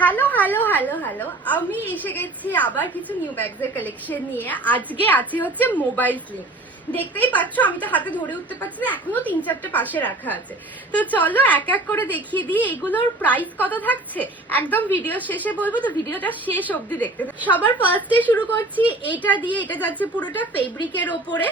Hello hello hello hello আমি এসে গেছি আবার কিছু নিউ ব্যাগসের কালেকশন নিয়ে। আজকে আছে হচ্ছে মোবাইল স্লিং। দেখতেই পাচ্ছ আমি তো হাতে ধরে উঠতে পারছি না, এখনো 3-4টে পাশে রাখা আছে। তো চলো এক এক করে দেখিয়ে দিই এগুলোর প্রাইস কত থাকছে। একদম ভিডিও শেষে বলবো, তো ভিডিওটা শেষ অবধি দেখতে থাকো। সবার ফার্স্টে শুরু করছি এটা দিয়ে। এটা যাচ্ছে পুরোটা ফেব্রিকের ওপরে,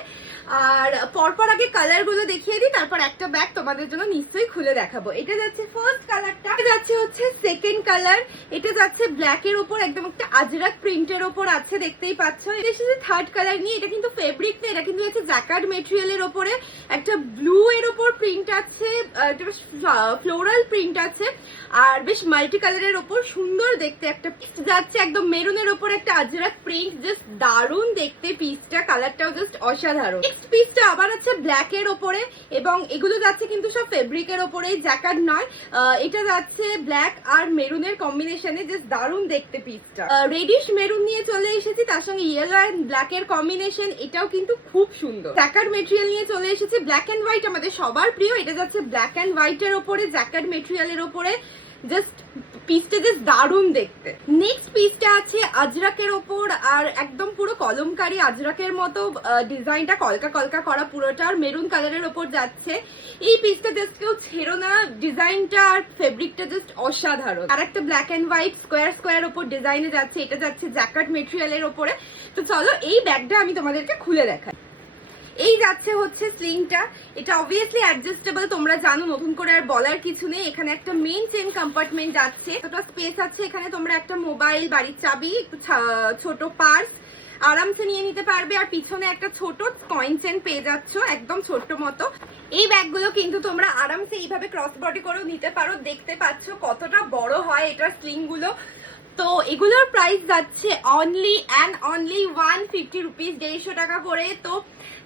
আর পরপর আগে কালার গুলো দেখিয়ে দিই, তারপর একটা ব্যাগ তোমাদের জন্য নিশ্চয়ই খুলে দেখাবো। এটা যাচ্ছে ফার্স্ট কালারটা, এটা যাচ্ছে হচ্ছে সেকেন্ড কালার। এটা যাচ্ছে ব্ল্যাক এর উপর, একদম একটা আজরাক প্রিন্টের ওপর আছে, দেখতেই পাচ্ছ। এটা এসেছে থার্ড কালার নিয়ে। এটা কিন্তু ফেব্রিক না, এটা কিন্তু হচ্ছে জ্যাকার্ড মেটেরিয়ালের ওপরে একটা ব্লু এর ওপর প্রিন্ট আছে, এটা বেশ ফ্লোরাল প্রিন্ট আছে, আর বেশ মাল্টি কালারের ওপর সুন্দর দেখতে একটা পিস যাচ্ছে। একদম মেরুনের ওপর একটা আজরাক প্রিন্ট, জাস্ট দারুণ দেখতে পিসটা, কালারটাও জাস্ট অসাধারণ। নেক্সট পিসটা আবার আছে ব্ল্যাক এর ওপরে, এবং এগুলো যাচ্ছে কিন্তু সব ফেব্রিকের ওপরে, জ্যাকার্ড নয়। এটা যাচ্ছে ব্ল্যাক আর মেরুনের কম্বিনেশনে, জাস্ট দারুণ দেখতে পিসটা। রেডিশ মেরুন নিয়ে চলে এসেছি, তার সঙ্গে ইয়েলো এন্ড ব্ল্যাক এর কম্বিনেশন, এটাও কিন্তু খুব সুন্দর। জ্যাকার্ড মেটেরিয়াল নিয়ে চলে এসেছি, ব্ল্যাক এন্ড হোয়াইট আমাদের সবার প্রিয়। এটা যাচ্ছে ব্ল্যাক এন্ড হোয়াইট এর ওপরে, জ্যাকার্ড মেটেরিয়ালের ওপরে, জাস্ট পিসটা জাস্ট দারুণ দেখতে। নেক্সট পিসটা আছে আজরাকের ওপর, আর একদম পুরো কলমকারী আজরাকের মতো ডিজাইনটা কলকা কলকা করা পুরোটা, আর মেরুন কালারের ওপর যাচ্ছে। এই পিসটা জাস্ট কেউ ছেড়ো না, ডিজাইনটা আর ফেব্রিকটা জাস্ট অসাধারণ। আর একটা black and white square square ওপর ডিজাইনে যাচ্ছে, এটা যাচ্ছে জ্যাকার্ড মেটেরিয়ালের ওপরে। তো চলো এই ব্যাগটা আমি তোমাদেরকে খুলে দেখাই। এই যাচ্ছে হচ্ছে স্লিংটা, এটা অবভিয়াসলি অ্যাডজাস্টেবল, তোমরা জানো, নতুন করে আর বলার কিছু নেই। এখানে একটা মেইন চেন কম্পার্টমেন্ট আছে, একটা স্পেস আছে, এখানে তোমরা একটা মোবাইল, বাড়ির চাবি, একটু ছোট পার্স আরামসে নিয়ে নিতে পারবে, আর পিছনে একটা ছোট কয়েন চেন পেয়ে যাচ্ছ, একদম ছোট্ট মতো। এই ব্যাগগুলো কিন্তু তোমরা আরামসে এইভাবে ক্রস বডি করেও নিতে পারো, দেখতে পাচ্ছ কতটা বড় হয় এটার স্লিং গুলো। তো এগুলোর প্রাইস যাচ্ছে অনলি অ্যান্ড অনলি 150 রুপিস, 150 টাকা করে। তো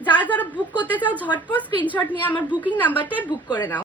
যারা যারা বুক করতে চাও ঝটপট স্ক্রিনশট নিয়ে আমার বুকিং নাম্বারটায় বুক করে নাও।